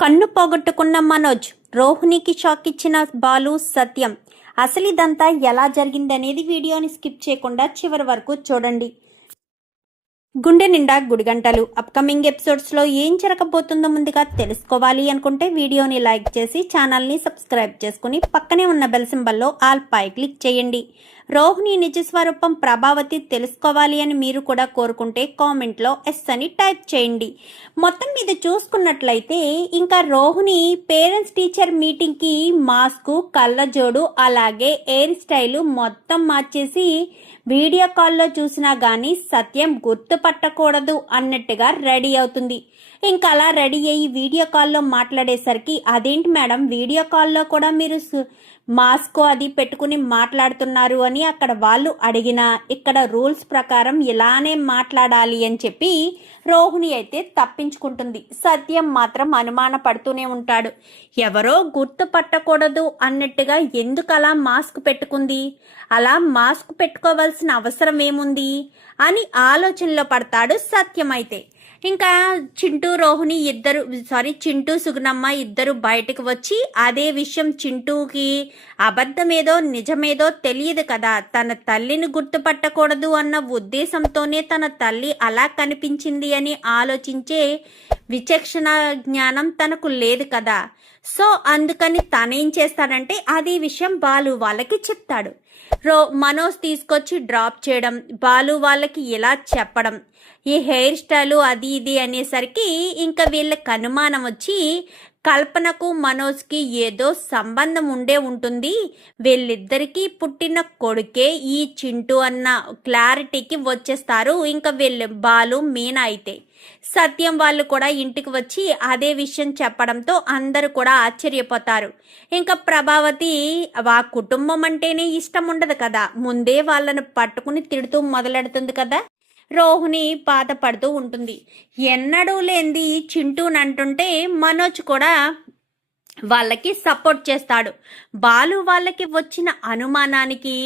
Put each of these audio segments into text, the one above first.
కన్ను పోగొట్టుకున్న మనోజ్, రోహిణికి షాక్ ఇచ్చిన బాలు, సత్యం. అసలు ఇదంతా ఎలా జరిగిందనేది వీడియోని స్కిప్ చేయకుండా చివరి వరకు చూడండి. గుండె నిండా గుడిగంటలు అప్కమింగ్ ఎపిసోడ్స్లో ఏం జరగబోతుందో ముందుగా తెలుసుకోవాలి అనుకుంటే వీడియోని లైక్ చేసి ఛానల్ని సబ్స్క్రైబ్ చేసుకుని పక్కనే ఉన్న బెల్ సింబల్లో ఆల్ పై క్లిక్ చేయండి. రోహిణి నిజస్వరూపం ప్రభావతి తెలుసుకోవాలి అని మీరు కూడా కోరుకుంటే కామెంట్లో ఎస్ అని టైప్ చేయండి. మొత్తం మీద చూసుకున్నట్లయితే ఇంకా రోహిణి పేరెంట్స్ టీచర్ మీటింగ్కి మాస్కు, కళ్ళజోడు అలాగే హెయిర్ స్టైలు మొత్తం మార్చేసి వీడియో కాల్లో చూసినా కానీ సత్యం గుర్తుపట్టకూడదు అన్నట్టుగా రెడీ అవుతుంది. ఇంకా అలా రెడీ అయ్యి వీడియో కాల్లో మాట్లాడేసరికి అదేంటి మేడం వీడియో కాల్లో కూడా మీరు మాస్క్ అది పెట్టుకుని మాట్లాడుతున్నారు అని అక్కడ వాళ్ళు అడిగినా ఇక్కడ రూల్స్ ప్రకారం ఇలానే మాట్లాడాలి అని చెప్పి రోహిణి అయితే తప్పించుకుంటుంది. సత్యం మాత్రం అనుమాన పడుతూనే ఉంటాడు. ఎవరో గుర్తుపట్టకూడదు అన్నట్టుగా ఎందుకు అలా మాస్క్ పెట్టుకుంది, అలా మాస్క్ పెట్టుకోవాల్సిన అవసరం ఏముంది అని ఆలోచనలో పడతాడు సత్యం. అయితే ఇంకా చింటూ రోహిణి చింటూ సుగుణమ్మ ఇద్దరు బయటకు వచ్చి అదే విషయం చింటూకి అబద్ధమేదో నిజమేదో తెలియదు కదా, తన తల్లిని గుర్తుపట్టకూడదు అన్న ఉద్దేశంతోనే తన తల్లి అలా కనిపించింది అని ఆలోచించే విచక్షణ జ్ఞానం తనకు లేదు కదా. సో అందుకని తనేం చేస్తాడంటే అదే విషయం బాలు వాళ్ళకి చెప్తాడు. మనోజ్ తీసుకొచ్చి డ్రాప్ చేయడం, బాలు వాళ్ళకి ఇలా చెప్పడం, ఈ హెయిర్ స్టైలు అది ఇది అనేసరికి ఇంకా వీళ్ళకి అనుమానం వచ్చి కల్పనకు మనోజ్కి ఏదో సంబంధం ఉండే ఉంటుంది, వీళ్ళిద్దరికీ పుట్టిన కొడుకే ఈ చింటూ అన్న క్లారిటీకి వచ్చేస్తారు. ఇంకా వీళ్ళు బాలు మీనా అయితే సత్యం వాళ్ళు కూడా ఇంటికి వచ్చి అదే విషయం చెప్పడంతో అందరూ కూడా ఆశ్చర్యపోతారు. ఇంకా ప్రభావతి ఆ కుటుంబం అంటేనే ఇష్టం ఉండదు కదా, ముందే వాళ్ళను పట్టుకుని తిడుతూ మొదలెడుతుంది కదా. రోహిణి బాధపడుతూ ఉంటుంది. ఎన్నడూ లేనిది చింటూని అంటుంటే మనోజ్ కూడా వాళ్ళకి సపోర్ట్ చేస్తాడు. బాలు వాళ్ళకి వచ్చిన అనుమానానికి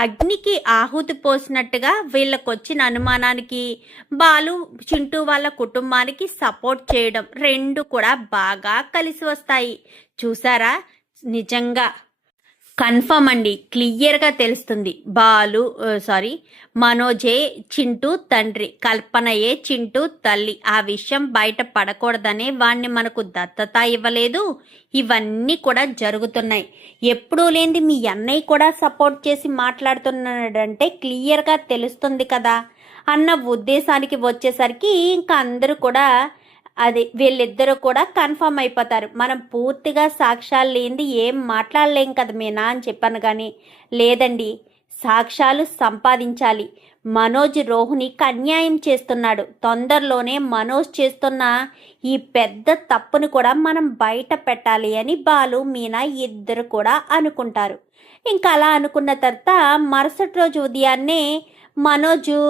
అగ్నికి ఆహుతి పోసినట్టుగా వీళ్ళకి వచ్చిన అనుమానానికి బాలు చింటూ వాళ్ళ కుటుంబానికి సపోర్ట్ చేయడం రెండు కూడా బాగా కలిసి వస్తాయి. చూసారా, నిజంగా కన్ఫర్మ్ అండి, క్లియర్గా తెలుస్తుంది. మనోజే చింటూ తండ్రి, కల్పనయే చింటూ తల్లి. ఆ విషయం బయట పడకూడదనే వాణ్ణి మనకు దత్తత ఇవ్వలేదు. ఇవన్నీ కూడా జరుగుతున్నాయి. ఎప్పుడూ లేనిది మీ అన్నయ్య కూడా సపోర్ట్ చేసి మాట్లాడుతున్నాడంటే క్లియర్గా తెలుస్తుంది కదా అన్న ఉద్దేశానికి వచ్చేసరికి ఇంకా అందరూ కూడా వీళ్ళిద్దరూ కూడా కన్ఫర్మ్ అయిపోతారు. మనం పూర్తిగా సాక్ష్యాలు లేనిది ఏం మాట్లాడలేం కదా మీనా అని చెప్పాను. కానీ లేదండి, సాక్ష్యాలు సంపాదించాలి. మనోజ్ రోహిణికి అన్యాయం చేస్తున్నాడు. తొందరలోనే మనోజ్ చేస్తున్న ఈ పెద్ద తప్పును కూడా మనం బయట పెట్టాలి అని బాలు మీనా ఇద్దరు కూడా అనుకుంటారు. ఇంకా అలా అనుకున్న తర్వాత మరుసటి రోజు ఉదయాన్నే మనోజు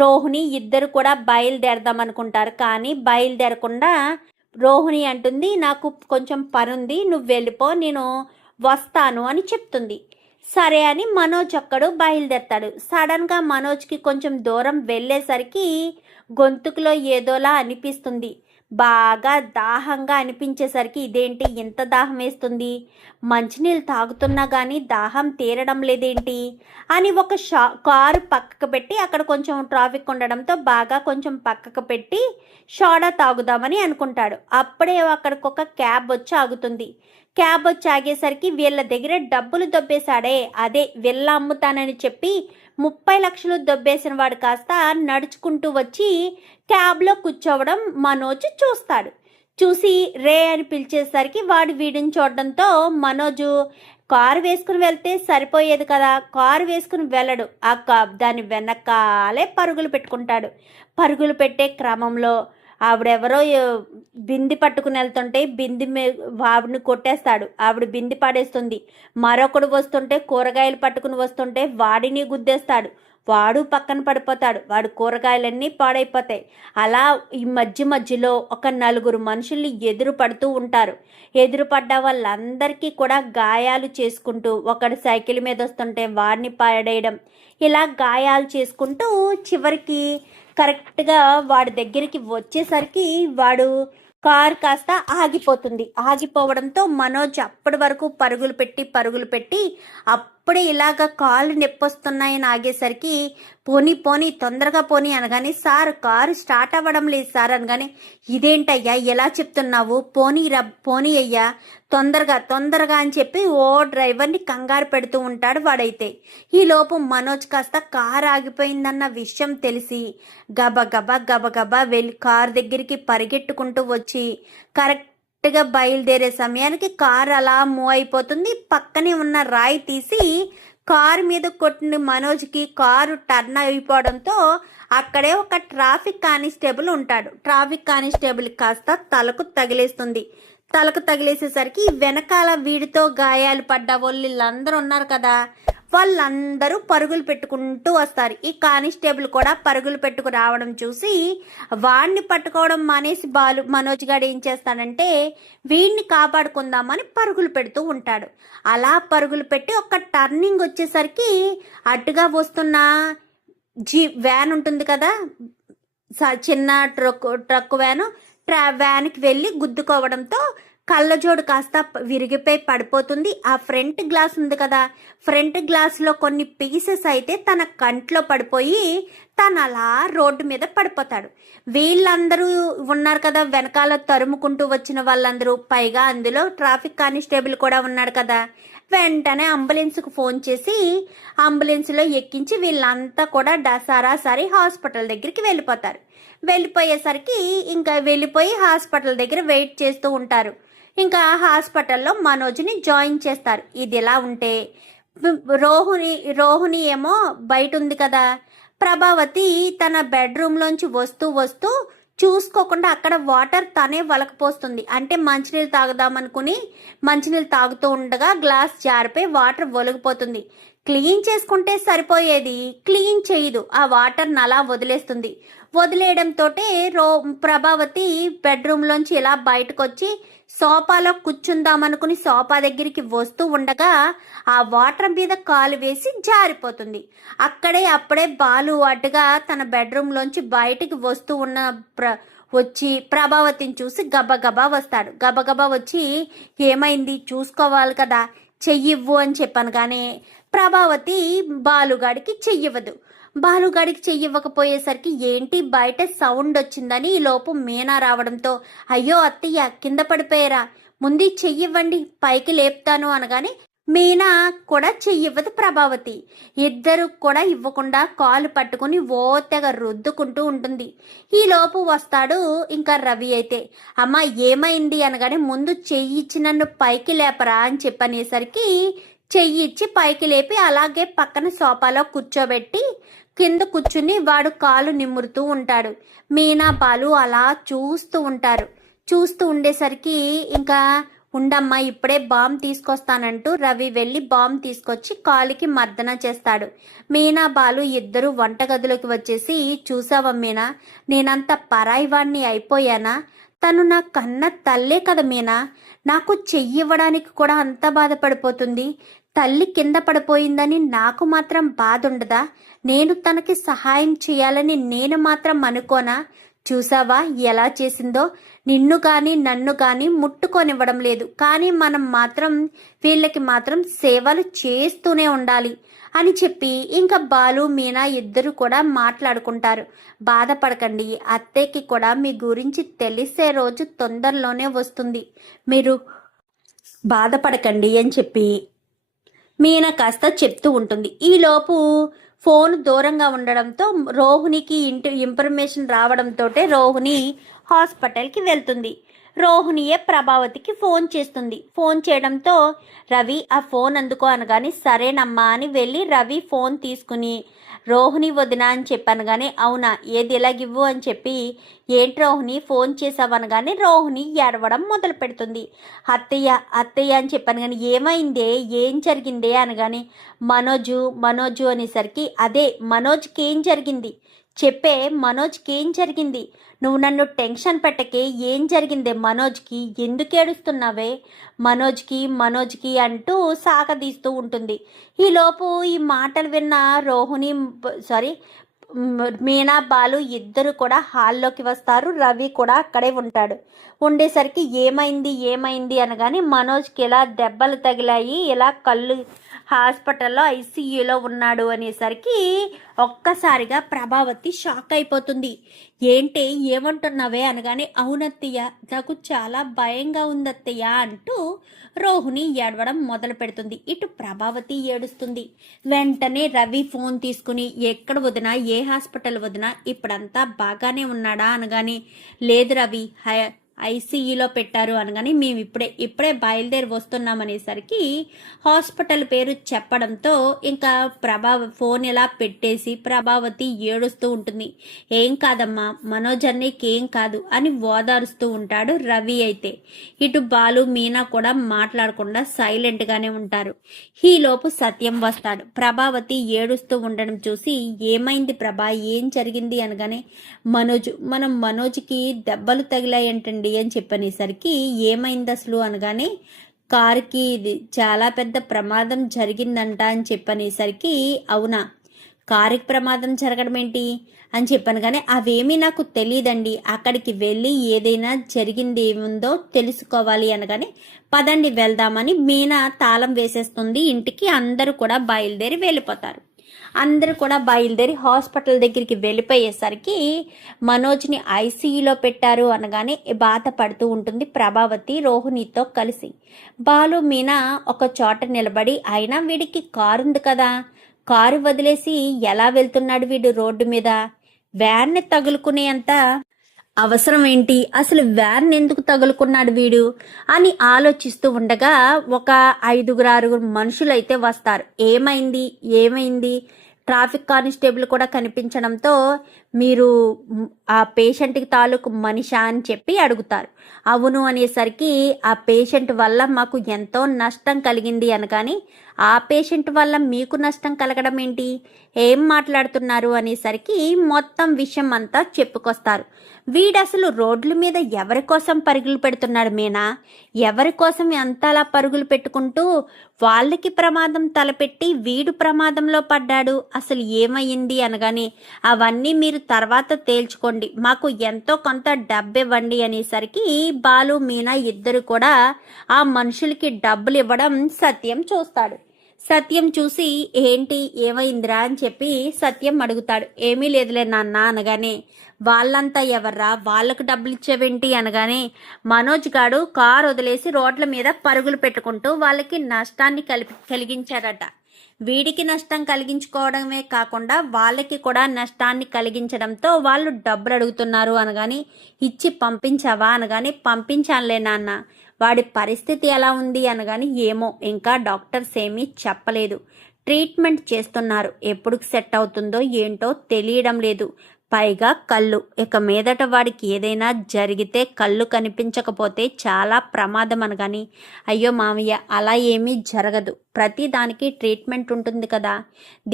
రోహిణి ఇద్దరు కూడా బయలుదేరదాం అనుకుంటారు. కానీ బయలుదేరకుండా రోహిణి అంటుంది, నాకు కొంచెం పనుంది, నువ్వు వెళ్ళిపో, నేను వస్తాను అని చెప్తుంది. సరే అని మనోజ్ అక్కడు బయలుదేరతాడు. సడన్గా మనోజ్కి కొంచెం దూరం వెళ్ళేసరికి గొంతుకులో ఏదోలా అనిపిస్తుంది. బాగా దాహంగా అనిపించేసరికి ఇదేంటి ఇంత దాహం వేస్తుంది, మంచినీళ్ళు తాగుతున్నా కానీ దాహం తీరడం లేదేంటి అని ఒక కారు పక్కకు పెట్టి, అక్కడ కొంచెం ట్రాఫిక్ ఉండడంతో బాగా కొంచెం పక్కకు పెట్టి సోడా తాగుదామని అనుకుంటాడు. అప్పుడే అక్కడికి ఒక క్యాబ్ వచ్చి ఆగుతుంది. క్యాబ్ వచ్చి ఆగేసరికి వీళ్ళ దగ్గర డబ్బులు దొబ్బేశాడే, అదే వీళ్ళ అమ్ముతానని చెప్పి 30 లక్షలు దొబ్బేసిన వాడు కాస్త నడుచుకుంటూ వచ్చి క్యాబ్లో కూర్చోవడం మనోజ్ చూస్తాడు. చూసి రే అని పిలిచేసరికి వాడు వీడిని చూడడంతో మనోజు కారు వేసుకుని వెళ్తే సరిపోయేది కదా, కారు వేసుకుని వెళ్ళడు, దాని వెనకాలే పరుగులు పెట్టుకుంటాడు. పరుగులు పెట్టే క్రమంలో ఆవిడెవరో బింది పట్టుకుని వెళ్తుంటే ఆవిడని కొట్టేస్తాడు. ఆవిడ బింది పడేస్తుంది. మరొకడు వస్తుంటే కూరగాయలు పట్టుకుని వస్తుంటే వాడిని గుద్దేస్తాడు. వాడు పక్కన పడిపోతాడు. వాడు కూరగాయలన్నీ పాడైపోతాయి. అలా ఈ మధ్యలో ఒక 4 మనుషుల్ని ఎదురు పడుతూ ఉంటారు. ఎదురు పడ్డ వాళ్ళందరికీ కూడా గాయాలు చేసుకుంటూ, ఒకడు సైకిల్ మీద వస్తుంటే వాడిని పాడేయడం, ఇలా గాయాలు చేసుకుంటూ చివరికి కరెక్ట్గా వాడి దగ్గరికి వచ్చేసరికి వాడు కారు కాస్త ఆగిపోతుంది. ఆగిపోవడంతో మనోజ్ అప్పటి వరకు పరుగులు పెట్టి అప్పుడే ఇలాగ కాళ్ళు నొప్పొస్తున్నాయని ఆగేసరికి పోనీ పోనీ తొందరగా పోనీ అనగానే, సార్ కారు స్టార్ట్ అవ్వడం లేదు సార్ అనగానే, ఇదేంటయ్యా ఎలా చెప్తున్నావు, పోనీ అయ్యా తొందరగా అని చెప్పి ఓ డ్రైవర్ని కంగారు పెడుతూ ఉంటాడు వాడైతే. ఈలోపు మనోజ్ కాస్త కారు ఆగిపోయిందన్న విషయం తెలిసి గబగబా వెళ్ళి కారు దగ్గరికి పరిగెట్టుకుంటూ వచ్చి కరెక్ట్గా బయలుదేరే సమయానికి కారు అలా మూవ్ అయిపోతుంది. పక్కనే ఉన్న రాయి తీసి కారు మీద కొట్టిన మనోజ్కి కారు టర్న్ అయిపోవడంతో అక్కడే ఒక ట్రాఫిక్ కానిస్టేబుల్ ఉంటాడు. ట్రాఫిక్ కానిస్టేబుల్ కాస్త తలకు తగిలేసేసరికి వెనకాల వీడితో గాయాలు పడ్డ వీళ్ళందరూ ఉన్నారు కదా, వాళ్ళందరూ పరుగులు పెట్టుకుంటూ వస్తారు. ఈ కానిస్టేబుల్ కూడా పరుగులు పెట్టుకు రావడం చూసి వాడిని పట్టుకోవడం మానేసి మనోజ్ గారు ఏం చేస్తాడంటే వీడిని కాపాడుకుందామని పరుగులు పెడుతూ ఉంటాడు. అలా పరుగులు పెట్టి ఒక టర్నింగ్ వచ్చేసరికి అడ్డుగా వస్తున్న వ్యాన్ ఉంటుంది కదా, చిన్న ట్రక్ వ్యాన్కి వెళ్ళి గుద్దుకోవడంతో కళ్ళజోడు కాస్త విరిగిపోయి పడిపోతుంది. ఆ ఫ్రంట్ గ్లాస్ ఉంది కదా, ఫ్రంట్ గ్లాస్లో కొన్ని పీసెస్ అయితే తన కంట్లో పడిపోయి తను అలా రోడ్డు మీద పడిపోతాడు. వీళ్ళందరూ ఉన్నారు కదా, వెనకాల తరుముకుంటూ వచ్చిన వాళ్ళందరూ, పైగా అందులో ట్రాఫిక్ కానిస్టేబుల్ కూడా ఉన్నాడు కదా. వెంటనే అంబులెన్స్కు ఫోన్ చేసి అంబులెన్స్లో ఎక్కించి వీళ్ళంతా కూడా సరాసరి హాస్పిటల్ దగ్గరికి వెళ్ళిపోతారు. వెళ్ళిపోయేసరికి వెళ్ళిపోయి హాస్పిటల్ దగ్గర వెయిట్ చేస్తూ ఉంటారు. ఇంకా హాస్పిటల్లో మనోజ్ని జాయిన్ చేస్తారు. ఇది ఎలా ఉంటే రోహిణి ఏమో బయట ఉంది కదా, ప్రభావతి తన బెడ్రూమ్లోంచి వస్తూ చూసుకోకుండా అక్కడ వాటర్ తనే వలకపోస్తుంది. అంటే మంచినీళ్ళు తాగుదామనుకుని మంచినీళ్ళు తాగుతూ ఉండగా గ్లాస్ జారిపోయి వాటర్ ఒలిగిపోతుంది. క్లీన్ చేసుకుంటే సరిపోయేది, క్లీన్ చేయదు, ఆ వాటర్ని అలా వదిలేస్తుంది. వదిలేయడంతో ప్రభావతి బెడ్రూమ్లోంచి ఇలా బయటకు వచ్చి సోఫాలో కూర్చుందామనుకుని సోఫా దగ్గరికి వస్తూ ఉండగా ఆ వాటర్ మీద కాలు వేసి జారిపోతుంది. అప్పుడే బాలు అడ్డుగా తన బెడ్రూమ్లోంచి బయటికి వస్తూ ఉన్న వచ్చి ప్రభావతిని చూసి గబగబా వస్తాడు. గబగబా వచ్చి ఏమైంది చూసుకోవాలి కదా, చెయ్యివ్వు అని చెప్పాను. కానీ ప్రభావతి బాలుగాడికి చెయ్యవదు. బాలుగాడికి చెయ్యకపోయేసరికి ఏంటి బయట సౌండ్ వచ్చిందని ఈ లోపు మీనా రావడంతో, అయ్యో అత్తయ్య కింద పడిపోయారా, ముందు చెయ్యివ్వండి పైకి లేపుతాను అనగానే మీనా కూడా చెయ్యవ్వదు ప్రభావతి. ఇద్దరు కూడా ఇవ్వకుండా కాలు పట్టుకుని ఓ తెగ రుద్దుకుంటూ ఉంటుంది. ఈ లోపు వస్తాడు ఇంకా రవి అయితే, అమ్మ ఏమైంది అనగానే ముందు చెయ్యిచ్చి నన్ను పైకి లేపరా అని చెప్పనేసరికి చెయ్యిచ్చి పైకి లేపి అలాగే పక్కన సోఫాలో కూర్చోబెట్టి కింద కూర్చుని వాడు కాలు నిమురుతూ ఉంటాడు. మీనా బాలు అలా చూస్తూ ఉంటారు. చూస్తూ ఉండేసరికి ఇంకా ఉండమ్మా ఇప్పుడే బాంబు తీసుకొస్తానంటూ రవి వెళ్ళి బాంబు తీసుకొచ్చి కాలికి మర్దన చేస్తాడు. మీనా బాలు ఇద్దరు వంటగదిలోకి వచ్చేసి, చూసావా మీనా, నేనంత పరాయివాణ్ణి అయిపోయానా, తను నా కన్న తల్లే కదా మీనా, నాకు చెయ్యివ్వడానికి కూడా అంత బాధపడిపోతుంది, తల్లి కింద పడిపోయిందని నాకు మాత్రం బాధ ఉండదా, నేను తనకి సహాయం చేయాలని నేను మాత్రం అనుకోనా, చూసావా ఎలా చేసిందో, నిన్ను కానీ నన్ను కానీ ముట్టుకొనివ్వడం లేదు, కానీ మనం మాత్రం వీళ్ళకి మాత్రం సేవలు చేస్తూనే ఉండాలి అని చెప్పి ఇంకా బాలు మీనా ఇద్దరు కూడా మాట్లాడుకుంటారు. బాధపడకండి, అత్తయ్యకి కూడా మీ గురించి తెలిసే రోజు తొందరలోనే వస్తుంది, మీరు బాధపడకండి అని చెప్పి మీనా కాస్త చెప్తూ ఉంటుంది. ఈలోపు ఫోన్ దూరంగా ఉండడంతో రోహిణికి ఇన్ఫర్మేషన్ రావడంతో రోహిణి హాస్పిటల్కి వెళ్తుంది. రోహిణియే ప్రభావతికి ఫోన్ చేస్తుంది. ఫోన్ చేయడంతో రవి ఆ ఫోన్ అందుకో అనగానే సరేనమ్మా అని వెళ్ళి రవి ఫోన్ తీసుకుని రోహిణి వదిన అని చెప్పాను కానీ, అవునా ఏది ఎలాగివ్వు అని చెప్పి, ఏంటి రోహిణి ఫోన్ చేసావనగానే రోహిణి ఏడవడం మొదలు పెడుతుంది. అత్తయ్య అని చెప్పాను కానీ ఏమైందే, ఏం జరిగిందే అనగానే మనోజు అనేసరికి, అదే మనోజ్కి ఏం జరిగింది చెప్పే, మనోజ్కి ఏం జరిగింది, నువ్వు నన్ను టెన్షన్ పెట్టకే, ఏం జరిగిందే మనోజ్కి, ఎందుకు ఏడుస్తున్నావే, మనోజ్కి అంటూ సాగదీస్తూ ఉంటుంది. ఈలోపు ఈ మాటలు విన్న మీనా బాలు ఇద్దరు కూడా హాల్లోకి వస్తారు. రవి కూడా అక్కడే ఉంటాడు. ఉండేసరికి ఏమైంది అనగానే మనోజ్కి ఇలా దెబ్బలు తగిలాయి, ఇలా కళ్ళు హాస్పిటల్లో ఐసీయూలో ఉన్నాడు అనేసరికి ఒక్కసారిగా ప్రభావతి షాక్ అయిపోతుంది. ఏంటి ఏమంటున్నావే అనగానే, అవునత్తయ్య నాకు చాలా భయంగా ఉందత్తయ్య అంటూ రోహిణి ఏడవడం మొదలు పెడుతుంది. ఇటు ప్రభావతి ఏడుస్తుంది. వెంటనే రవి ఫోన్ తీసుకుని, ఎక్కడ వదినా, ఏ హాస్పిటల్ వదినా, ఇప్పుడంతా బాగానే ఉన్నాడా అనగానే, లేదు రవి ఐసీయూలో పెట్టారు అనగానే, మేము ఇప్పుడే బయలుదేరి వస్తున్నామనేసరికి హాస్పిటల్ పేరు చెప్పడంతో ఇంకా ఫోన్ ఇలా పెట్టేసి ప్రభావతి ఏడుస్తూ ఉంటుంది. ఏం కాదమ్మా, మనోజ్ అన్నయ్యకి ఏం కాదు అని ఓదారుస్తూ ఉంటాడు రవి. అయితే ఇటు బాలు మీనా కూడా మాట్లాడకుండా సైలెంట్గానే ఉంటారు. ఈలోపు సత్యం వస్తాడు. ప్రభావతి ఏడుస్తూ ఉండడం చూసి, ఏమైంది ప్రభా, ఏం జరిగింది అనగానే, మనోజ్కి దెబ్బలు తగిలాయంటండి అని చెప్పనేసరికి, ఏమైంది అసలు అనగానే, కారుకి ఇది చాలా పెద్ద ప్రమాదం జరిగిందంట అని చెప్పనేసరికి, అవునా, కారుకి ప్రమాదం జరగడం ఏంటి అని చెప్పాను. కానీ అవేమీ నాకు తెలియదండి, అక్కడికి వెళ్ళి ఏదైనా జరిగింది ఏముందో తెలుసుకోవాలి అనగానే, పదండి వెళ్దామని మీనా తాళం వేసేస్తుంది ఇంటికి. అందరూ కూడా బయలుదేరి వెళ్ళిపోతారు. అందరూ కూడా బయలుదేరి హాస్పిటల్ దగ్గరికి వెళ్ళిపోయేసరికి మనోజ్ని ఐసీయూలో పెట్టారు అనగానే బాధపడుతూ ఉంటుంది ప్రభావతి రోహిణితో కలిసి. బాలు మీనా ఒక చోట నిలబడి, అయినా వీడికి కారు ఉంది కదా, కారు వదిలేసి ఎలా వెళ్తున్నాడు వీడు రోడ్డు మీద, వ్యాన్ని తగులుకునేంత అవసరం ఏంటి, అసలు వ్యాన్ ఎందుకు తగులుకున్నాడు వీడు అని ఆలోచిస్తూ ఉండగా ఒక 5-6 మనుషులైతే వస్తారు. ఏమైంది ట్రాఫిక్ కానిస్టేబుల్ కూడా కనిపించడంతో, మీరు ఆ పేషెంట్కి తాలూకు మనిషా అని చెప్పి అడుగుతారు. అవును అనేసరికి, ఆ పేషెంట్ వల్ల మాకు ఎంతో నష్టం కలిగింది అనగాని, ఆ పేషెంట్ వల్ల మీకు నష్టం కలగడం ఏంటి, ఏం మాట్లాడుతున్నారు అనేసరికి మొత్తం విషయం అంతా చెప్పుకొస్తారు. వీడసలు రోడ్ల మీద ఎవరి కోసం పరుగులు పెడుతున్నాడు మీనా, ఎవరి కోసం అంతలా పరుగులు పెట్టుకుంటూ వాళ్ళకి ప్రమాదం తలపెట్టి వీడు ప్రమాదంలో పడ్డాడు, అసలు ఏమయ్యింది అనగానే, అవన్నీ మీరు తర్వాత తేల్చుకోండి, మాకు ఎంతో కొంత డబ్బివ్వండి అనేసరికి బాలు మీనా ఇద్దరు కూడా ఆ మనుషులకి డబ్బులు ఇవ్వడం సత్యం చూస్తాడు. సత్యం చూసి, ఏంటి ఏమైందిరా అని చెప్పి సత్యం అడుగుతాడు. ఏమీ లేదులే నాన్న అనగానే, వాళ్ళంతా ఎవర్రా, వాళ్ళకు డబ్బులు ఇచ్చేవేంటి అనగానే, మనోజ్ గాడు కారు వదిలేసి రోడ్ల మీద పరుగులు పెట్టుకుంటూ వాళ్ళకి నష్టాన్ని కలిగించారట. వీడికి నష్టం కలిగించుకోవడమే కాకుండా వాళ్ళకి కూడా నష్టాన్ని కలిగించడంతో వాళ్ళు డబ్బులు అడుగుతున్నారు అనగాని, ఇచ్చి పంపించావా అనగాని, పంపించానులే నాన్న, వాడి పరిస్థితి ఎలా ఉంది అనగాని, ఏమో ఇంకా డాక్టర్స్ ఏమీ చెప్పలేదు, ట్రీట్మెంట్ చేస్తున్నారు, ఎప్పుడు సెట్ అవుతుందో ఏంటో తెలియడం లేదు, పైగా కళ్ళు, ఇక మీదట వాడికి ఏదైనా జరిగితే కళ్ళు కనిపించకపోతే చాలా ప్రమాదం అనగాని, అయ్యో మామయ్య అలా ఏమీ జరగదు, ప్రతి దానికి ట్రీట్మెంట్ ఉంటుంది కదా,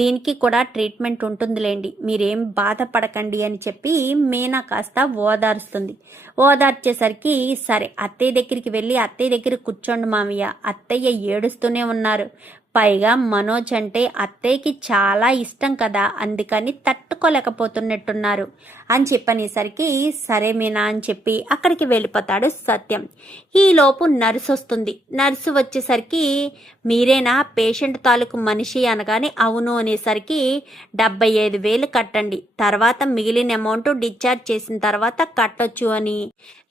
దీనికి కూడా ట్రీట్మెంట్ ఉంటుందిలేండి, మీరేం బాధపడకండి అని చెప్పి మీనా కాస్త ఓదార్స్తుంది. ఓదార్చేసరికి, సరే అత్తయ్య దగ్గరికి వెళ్ళి అత్తయ్య దగ్గర కూర్చోండి మామయ్య, అత్తయ్య ఏడుస్తూనే ఉన్నారు, పైగా మనోజ్ అంటే అత్తయ్యకి చాలా ఇష్టం కదా, అందుకని తట్టుకోలేకపోతున్నట్టున్నారు అని చెప్పనేసరికి, సరే మీనా అని చెప్పి అక్కడికి వెళ్ళిపోతాడు సత్యం. ఈలోపు నర్సు వస్తుంది. నర్సు వచ్చేసరికి, మీరేనా పేషెంట్ తాలూకు మనిషి అనగానే, అవును అనేసరికి, 75,000 కట్టండి, తర్వాత మిగిలిన అమౌంట్ డిశ్చార్జ్ చేసిన తర్వాత కట్టొచ్చు అని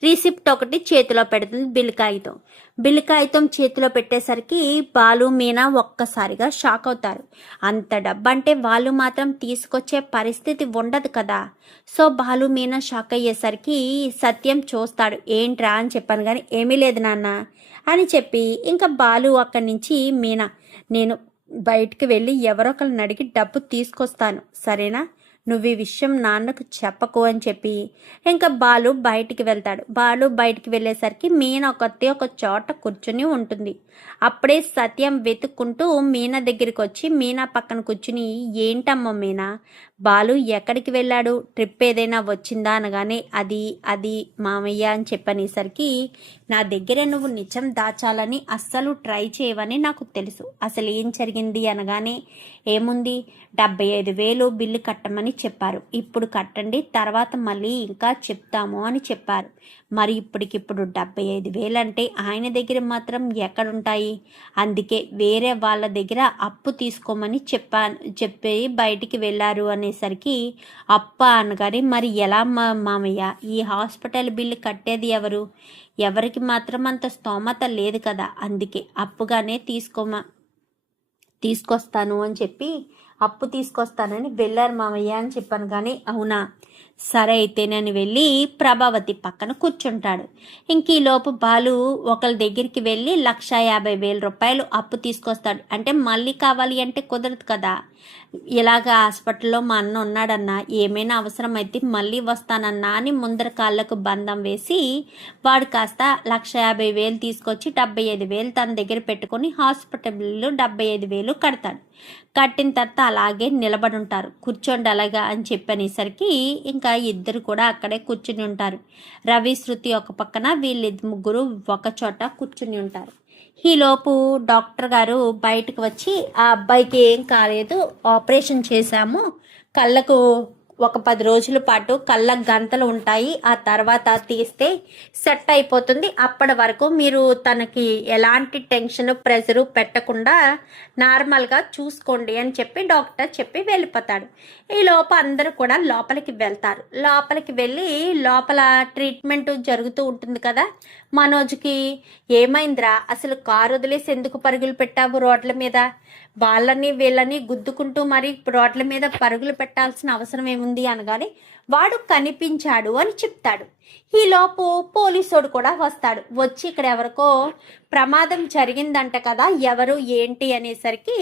రిసిప్ట్ ఒకటి చేతిలో పెడుతుంది. బిల్ కాగితం చేతిలో పెట్టేసరికి బాలు మీనా ఒక్కసారిగా షాక్ అవుతారు. అంత డబ్బంటే వాళ్ళు మాత్రం తీసుకొచ్చే పరిస్థితి ఉండదు కదా. సో బాలు మీనా షాక్ అయ్యేసరికి సత్యం చూస్తాడు. ఏంట్రా అని చెప్పాను కానీ, ఏమీ లేదు నాన్న అని చెప్పి ఇంకా బాలు అక్కడి నుంచి, మీనా నేను బయటికి వెళ్ళి ఎవరొకరిని అడిగి డబ్బు తీసుకొస్తాను సరేనా, నువ్వు ఈ విషయం నాన్నకు చెప్పకు అని చెప్పి ఇంకా బాలు బయటికి వెళ్తాడు. బాలు బయటికి వెళ్ళేసరికి మీనా ఒక చోట కూర్చుని ఉంటుంది. అప్పుడే సత్యం వెతుక్కుంటూ మీనా దగ్గరికి వచ్చి మీనా పక్కన కూర్చుని, ఏంటమ్మా మీనా బాలు ఎక్కడికి వెళ్ళాడు, ట్రిప్ ఏదైనా వచ్చిందా అనగానే అది మామయ్య అని చెప్పనేసరికి, నా దగ్గర నువ్వు నిజం దాచాలని అస్సలు ట్రై చేయవని నాకు తెలుసు. అసలు ఏం జరిగింది అనగానే, ఏముంది 75,000 బిల్లు కట్టమని చెప్పారు. ఇప్పుడు కట్టండి, తర్వాత మళ్ళీ ఇంకా చెప్తాము అని చెప్పారు. మరి ఇప్పటికిప్పుడు 75,000 అంటే ఆయన దగ్గర మాత్రం ఎక్కడుంటాయి? అందుకే వేరే వాళ్ళ దగ్గర అప్పు తీసుకోమని చెప్పి బయటికి వెళ్ళారు అనేసరికి, అప్ప అనగానే, మరి ఎలా మామయ్య ఈ హాస్పిటల్ బిల్లు కట్టేది ఎవరు? ఎవరికి మాత్రం అంత స్తోమత లేదు కదా, అందుకే అప్పుగానే తీసుకొస్తాను అని చెప్పి అప్పు తీసుకొస్తానని వెళ్ళారు మామయ్య అని చెప్పాను. కానీ అవునా, సరే అయితే నేను వెళ్ళి ప్రభావతి పక్కన కూర్చుంటాడు. ఇంక ఈలోపు బాలు ఒకళ్ళ దగ్గరికి వెళ్ళి 1,50,000 అప్పు తీసుకొస్తాడు. అంటే మళ్ళీ కావాలి అంటే కుదరదు కదా. ఇలాగ హాస్పిటల్లో మా అన్న ఉన్నాడన్నా, ఏమైనా అవసరమైతే మళ్ళీ వస్తానన్నా అని ముందర కాళ్ళకు బంధం వేసి వాడు కాస్త 1,50,000 తీసుకొచ్చి 75,000 తన దగ్గర పెట్టుకొని హాస్పిటల్ బిల్లు 75,000 కడతాడు. కట్టిన తర్వాత అలాగే నిలబడి ఉంటారు. కూర్చోండి అలాగా అని చెప్పనేసరికి ఇంకా ఇద్దరు కూడా అక్కడే కూర్చుని ఉంటారు. రవి, శృతి ఒక పక్కన, వీళ్ళిద్దరు ముగ్గురు ఒక చోట కూర్చుని ఉంటారు. ఈలోపు డాక్టర్ గారు బయటకు వచ్చి, ఆ అబ్బాయికి ఏం కాలేదు, ఆపరేషన్ చేశాము, కళ్ళకు ఒక 10 రోజుల పాటు కళ్ళ గంతలు ఉంటాయి, ఆ తర్వాత తీస్తే సెట్ అయిపోతుంది, అప్పటి వరకు మీరు తనకి ఎలాంటి టెన్షన్ ప్రెషరు పెట్టకుండా నార్మల్గా చూసుకోండి అని చెప్పి డాక్టర్ చెప్పి వెళ్ళిపోతాడు. ఈ లోపు అందరూ కూడా లోపలికి వెళ్తారు. లోపలికి వెళ్ళి లోపల ట్రీట్మెంట్ జరుగుతూ ఉంటుంది కదా. మనోజ్కి, ఏమైందిరా, అసలు కారు వదిలేసి ఎందుకు పరుగులు పెట్టావు రోడ్ల మీద? వాళ్ళని వీళ్ళని గుద్దుకుంటూ మరి రోడ్ల మీద పరుగులు పెట్టాల్సిన అవసరం ఏముంది అనగానే, వాడు కనిపించాడు అని చెప్తాడు. ఈలోపు పోలీసోడు కూడా వస్తాడు. వచ్చి ఇక్కడ ఎవరికో ప్రమాదం జరిగిందంట కదా, ఎవరు ఏంటి అనేసరికి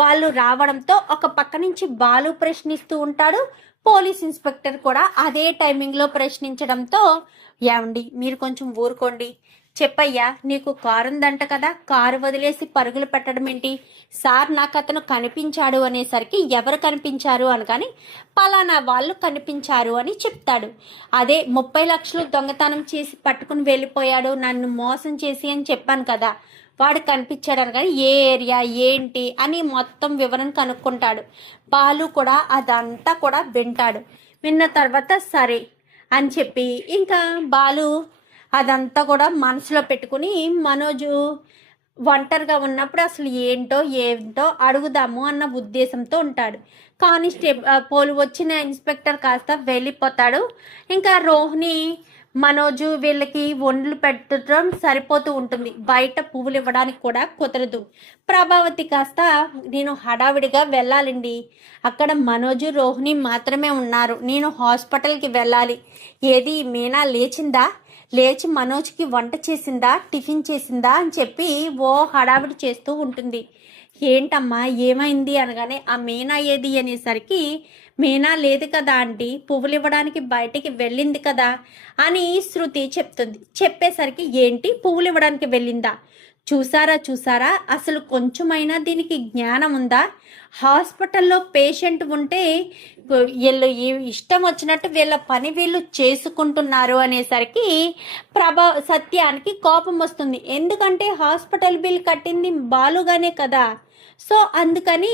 వాళ్ళు రావడంతో ఒక పక్క నుంచి బాలు ప్రశ్నిస్తూ ఉంటాడు. పోలీస్ ఇన్స్పెక్టర్ కూడా అదే టైమింగ్లో ప్రశ్నించడంతో, ఏమండి మీరు కొంచెం ఊరుకోండి, చెప్పయ్యా నీకు కారు ఉందంట కదా, కారు వదిలేసి పరుగులు పెట్టడం ఏంటి? సార్ నాకు అతను కనిపించాడు అనేసరికి, ఎవరు కనిపించారు అనగాని, పలానా వాళ్ళు కనిపించారు అని చెప్తాడు. అదే 30 లక్షలు దొంగతనం చేసి పట్టుకుని వెళ్ళిపోయాడు నన్ను మోసం చేసి అని చెప్పాను కదా, వాడు కనిపించాడు అనగాని, ఏ ఏరియా ఏంటి అని మొత్తం వివరణ కనుక్కుంటాడు. బాలు కూడా అదంతా కూడా వింటాడు. విన్న తర్వాత సరే అని చెప్పి ఇంకా బాలు అదంతా కూడా మనసులో పెట్టుకుని, మనోజు ఒంటరిగా ఉన్నప్పుడు అసలు ఏంటో అడుగుదాము అన్న ఉద్దేశంతో ఉంటాడు. కానిస్టేబుల్ వచ్చిన ఇన్స్పెక్టర్ కాస్త వెళ్ళిపోతాడు. ఇంకా రోహిణి, మనోజు వీళ్ళకి వండ్లు పెట్టడం సరిపోతూ ఉంటుంది. బయట పువ్వులు ఇవ్వడానికి కూడా కుదరదు. ప్రభావతి కాస్త, నేను హడావిడిగా వెళ్ళాలండి, అక్కడ మనోజు రోహిణి మాత్రమే ఉన్నారు, నేను హాస్పిటల్కి వెళ్ళాలి. ఏది మీనా లేచిందా, లేచి మనోజ్కి వంట చేసిందా, టిఫిన్ చేసిందా అని చెప్పి ఓ హడావిడి చేస్తూ ఉంటుంది. ఏంటమ్మా ఏమైంది అనగానే, ఆ మీనా ఏది అనేసరికి, మీనా లేదు కదా ఆంటీ, పువ్వులు ఇవ్వడానికి బయటికి వెళ్ళింది కదా అని శృతి చెప్తుంది. చెప్పేసరికి, ఏంటి పువ్వులు ఇవ్వడానికి వెళ్ళిందా? చూసారా అసలు కొంచెమైనా దీనికి జ్ఞానం ఉందా? హాస్పిటల్లో పేషెంట్ ఉంటే వీళ్ళు ఇష్టం వచ్చినట్టు వీళ్ళ పని వీళ్ళు చేసుకుంటున్నారు అనేసరికి సత్యానికి కోపం వస్తుంది. ఎందుకంటే హాస్పిటల్ బిల్ కట్టింది బాలుగానే కదా, సో అందుకని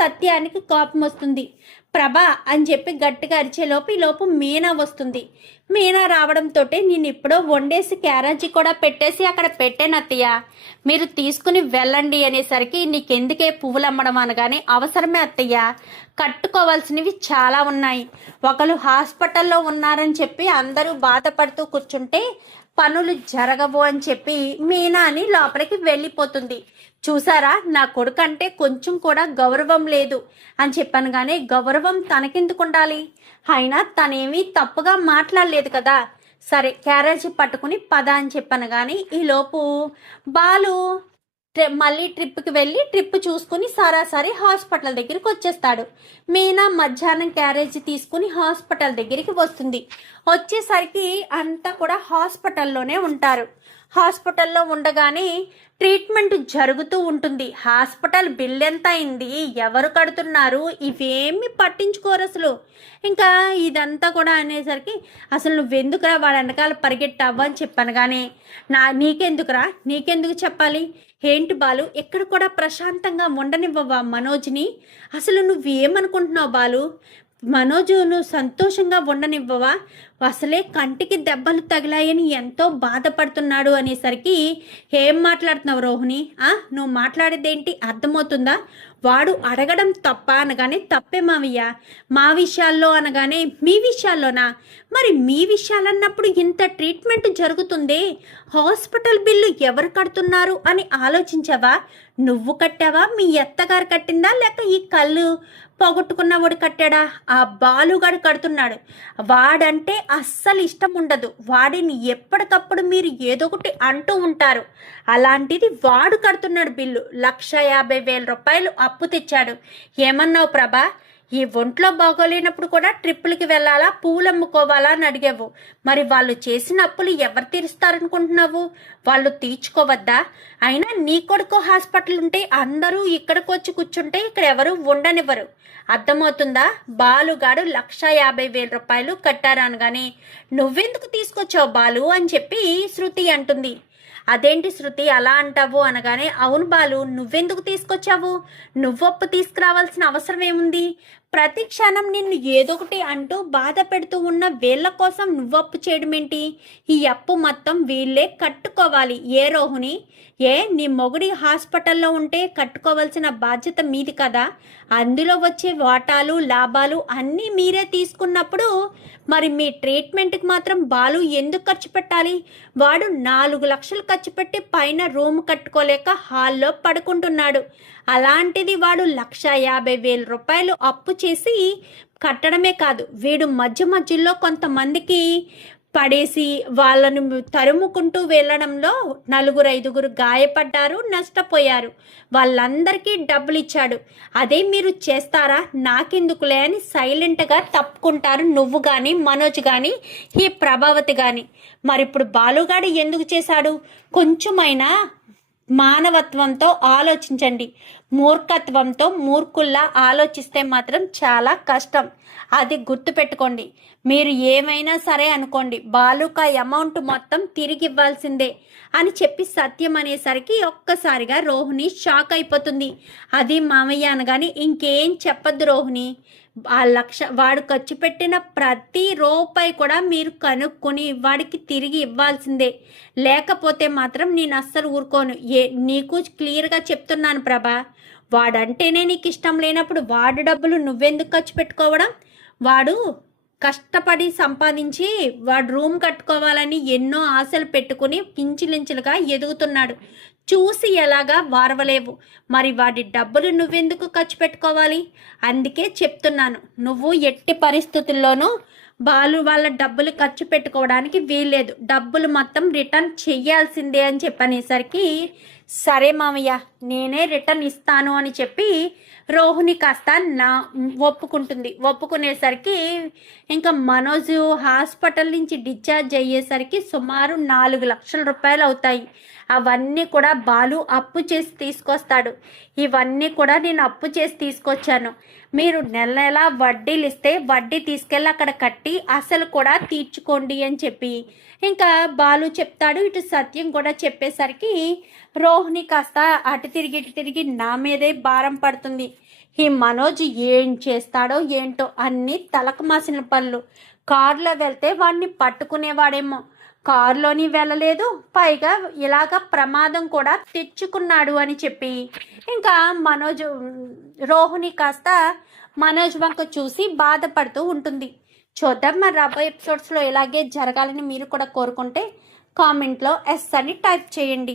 సత్యానికి కోపం వస్తుంది. ప్రభా అని చెప్పి గట్టిగా అరిచేలోపు ఈలోపు మీనా వస్తుంది. మీనా రావడంతో, నేను ఎప్పుడో వండేసి క్యారేజీ కూడా పెట్టేసి అక్కడ పెట్టాను అత్తయ్య, మీరు తీసుకుని వెళ్ళండి అనేసరికి, నీకెందుకే పువ్వులు అమ్మడం అనగానే, అవసరమే అత్తయ్య, కట్టుకోవాల్సినవి చాలా ఉన్నాయి, ఒకరు హాస్పిటల్లో ఉన్నారని చెప్పి అందరూ బాధపడుతూ కూర్చుంటే పనులు జరగవు అని చెప్పి మీనాని లోపలికి వెళ్ళిపోతుంది. చూసారా, నా కొడుకంటే కొంచెం కూడా గౌరవం లేదు అని చెప్పాను. కానీ గౌరవం తనకెందుకు ఉండాలి, అయినా తనేమీ తప్పుగా మాట్లాడలేదు కదా, సరే క్యారేజీ పట్టుకుని పద అని చెప్పాను. కానీ ఈలోపు బాలు మళ్ళీ ట్రిప్కి వెళ్ళి ట్రిప్ చూసుకుని సరాసరి హాస్పిటల్ దగ్గరికి వచ్చేస్తాడు. మీనా మధ్యాహ్నం క్యారేజీ తీసుకుని హాస్పిటల్ దగ్గరికి వస్తుంది. వచ్చేసరికి అంతా కూడా హాస్పిటల్లోనే ఉంటారు. హాస్పిటల్లో ఉండగానే ట్రీట్మెంట్ జరుగుతూ ఉంటుంది. హాస్పిటల్ బిల్ ఎంత అయింది, ఎవరు కడుతున్నారు, ఇవేమి పట్టించుకోరు అసలు. ఇంకా ఇదంతా కూడా అనేసరికి అసలు నువ్వెందుకురా వాడు వెనకాల పరిగెట్టావు అని చెప్పాను. కానీ నీకెందుకు చెప్పాలి? ఏంటి బాలు, ఎక్కడ కూడా ప్రశాంతంగా ఉండనివ్వవా మనోజ్ని? అసలు నువ్వేమనుకుంటున్నావు బాలు? మనోజు నువ్వు సంతోషంగా ఉండనివ్వవా? అసలే కంటికి దెబ్బలు తగిలాయని ఎంతో బాధపడుతున్నాడు అనేసరికి ఏం మాట్లాడుతున్నావు రోహిణి? నువ్వు మాట్లాడేదేంటి అర్థమవుతుందా? వాడు అడగడం తప్ప అనగానే తప్పే మావయ్య. మా విషయాల్లో అనగానే మీ విషయాల్లోనా? మరి మీ విషయాలన్నప్పుడు ఇంత ట్రీట్మెంట్ జరుగుతుంది, హాస్పిటల్ బిల్లు ఎవరు కడుతున్నారు అని ఆలోచించావా? నువ్వు కట్టావా, మీ అత్తగారు కట్టిందా, లేక ఈ కళ్ళు పోగొట్టుకున్న వాడు కట్టాడా? ఆ బాలుగాడు కడుతున్నాడు. వాడంటే అస్సలు ఇష్టం ఉండదు. వాడిని ఎప్పటికప్పుడు మీరు ఏదో ఒకటి అంటూ ఉంటారు. అలాంటిది వాడు కడుతున్నాడు బిల్లు. 1,50,000 రూపాయలు అప్పు తెచ్చాడు. ఏమన్నావు ప్రభా? ఈ ఒంట్లో బాగోలేనప్పుడు కూడా ట్రిప్పులకి వెళ్ళాలా, పూలు అమ్ముకోవాలా అని అడిగావు. మరి వాళ్ళు చేసిన అప్పులు ఎవరు తీరుస్తారనుకుంటున్నావు? వాళ్ళు తీర్చుకోవద్దా? అయినా నీ కొడుకు హాస్పిటల్ ఉంటే అందరూ ఇక్కడికి వచ్చి కూర్చుంటే ఇక్కడ ఎవరు ఉండనివ్వరు. అర్థమవుతుందా? బాలుగాడు 1,50,000 రూపాయలు కట్టారు అనగానే నువ్వెందుకు తీసుకొచ్చావు బాలు అని చెప్పి శృతి అంటుంది. అదేంటి శృతి అలా అంటావు అనగానే, అవును బాలు, నువ్వెందుకు తీసుకొచ్చావు? నువ్వప్పు తీసుకురావాల్సిన అవసరం ఏముంది? ప్రతి క్షణం నిన్ను ఏదో ఒకటి అంటూ బాధ పెడుతూ ఉన్న వీళ్ళ కోసం నువ్వప్పు చేయడం ఏంటి? ఈ అప్పు మొత్తం వీళ్ళే కట్టుకోవాలి. ఏ రోహిణి, నీ మొగుడి హాస్పిటల్లో ఉంటే కట్టుకోవాల్సిన బాధ్యత మీది కదా. అందులో వచ్చే వాటాలు లాభాలు అన్నీ మీరే తీసుకున్నప్పుడు మరి మీ ట్రీట్మెంట్కి మాత్రం బాలు ఎందుకు ఖర్చు పెట్టాలి? వాడు 4 లక్షలు ఖర్చు పెట్టి పైన రూమ్ కట్టుకోలేక హాల్లో పడుకుంటున్నాడు. అలాంటిది వాడు 1,50,000 రూపాయలు అప్పు చేసి కట్టడమే కాదు, వీడు మధ్యలో కొంతమందికి పడేసి వాళ్ళను తరుముకుంటూ వెళ్ళడంలో 4-5 గాయపడ్డారు, నష్టపోయారు. వాళ్ళందరికీ డబ్బులు ఇచ్చాడు. అదే మీరు చేస్తారా? నాకెందుకులే అని సైలెంట్గా తప్పుకుంటారు నువ్వు కానీ, మనోజ్ కానీ, ఈ ప్రభావతి కానీ. మరి ఇప్పుడు బాలుగాడు ఎందుకు చేశాడు? కొంచెమైనా మానవత్వంతో ఆలోచించండి. మూర్ఖత్వంతో మూర్ఖుల్లా ఆలోచిస్తే మాత్రం చాలా కష్టం. అది గుర్తుపెట్టుకోండి. మీరు ఏమైనా సరే అనుకోండి, బాలుక అమౌంట్ మొత్తం తిరిగి ఇవ్వాల్సిందే అని చెప్పి సత్యం అనేసరికి ఒక్కసారిగా రోహిణి షాక్ అయిపోతుంది. అది మామయ్య అనగాని ఇంకేం చెప్పద్దు రోహిణి. వాడు ఖర్చు పెట్టిన ప్రతి రూపాయి కూడా మీరు కనుక్కొని వాడికి తిరిగి ఇవ్వాల్సిందే. లేకపోతే మాత్రం నేను అస్సలు ఊరుకోను. నీకు క్లియర్గా చెప్తున్నాను ప్రభా. వాడంటేనే నీకు ఇష్టం లేనప్పుడు వాడి డబ్బులు నువ్వెందుకు ఖర్చు పెట్టుకోవడం? వాడు కష్టపడి సంపాదించి వాడు రూమ్ కట్టుకోవాలని ఎన్నో ఆశలు పెట్టుకుని పించిలించులుగా ఎదుగుతున్నాడు. చూసి ఎలాగా వారవలేవు. మరి వాడి డబ్బులు నువ్వెందుకు ఖర్చు పెట్టుకోవాలి? అందుకే చెప్తున్నాను, నువ్వు ఎట్టి పరిస్థితుల్లోనూ బాలు వాళ్ళ డబ్బులు ఖర్చు పెట్టుకోవడానికి వీల్లేదు. డబ్బులు మొత్తం రిటర్న్ చెయ్యాల్సిందే అని చెప్పనేసరికి సరే మామయ్య, నేనే రిటర్న్ ఇస్తాను అని చెప్పి రోహిణి కాస్త ఒప్పుకుంటుంది. ఒప్పుకునేసరికి ఇంకా మనోజ్ హాస్పిటల్ నుంచి డిశ్చార్జ్ అయ్యేసరికి సుమారు 4 లక్షల రూపాయలు అవుతాయి. అవన్నీ కూడా బాలు అప్పు చేసి తీసుకొస్తాడు. ఇవన్నీ కూడా నేను అప్పు చేసి తీసుకొచ్చాను. మీరు నెల నెలా వడ్డీలు ఇస్తే వడ్డీ తీసుకెళ్ళి అక్కడ కట్టి అసలు కూడా తీర్చుకోండి అని చెప్పి ఇంకా బాలు చెప్తాడు. ఇటు సత్యం కూడా చెప్పేసరికి రోహిణి కాస్త అటు తిరిగి నా మీదే భారం పడుతుంది. ఈ మనోజ్ ఏం చేస్తాడో ఏంటో, అన్నీ తలకు మాసిన పనులు. కారులో వెళ్తే వాడిని పట్టుకునేవాడేమో, కారులోని వెళ్ళలేదు, పైగా ఇలాగ ప్రమాదం కూడా తెచ్చుకున్నాడు అని చెప్పి ఇంకా రోహిణి కాస్త మనోజ్ వంక చూసి బాధపడుతూ ఉంటుంది. చూద్దాం మరి రాబోయే ఎపిసోడ్స్లో ఇలాగే జరగాలని మీరు కూడా కోరుకుంటే కామెంట్లో ఎస్ అని టైప్ చేయండి.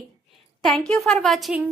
Thank you for watching.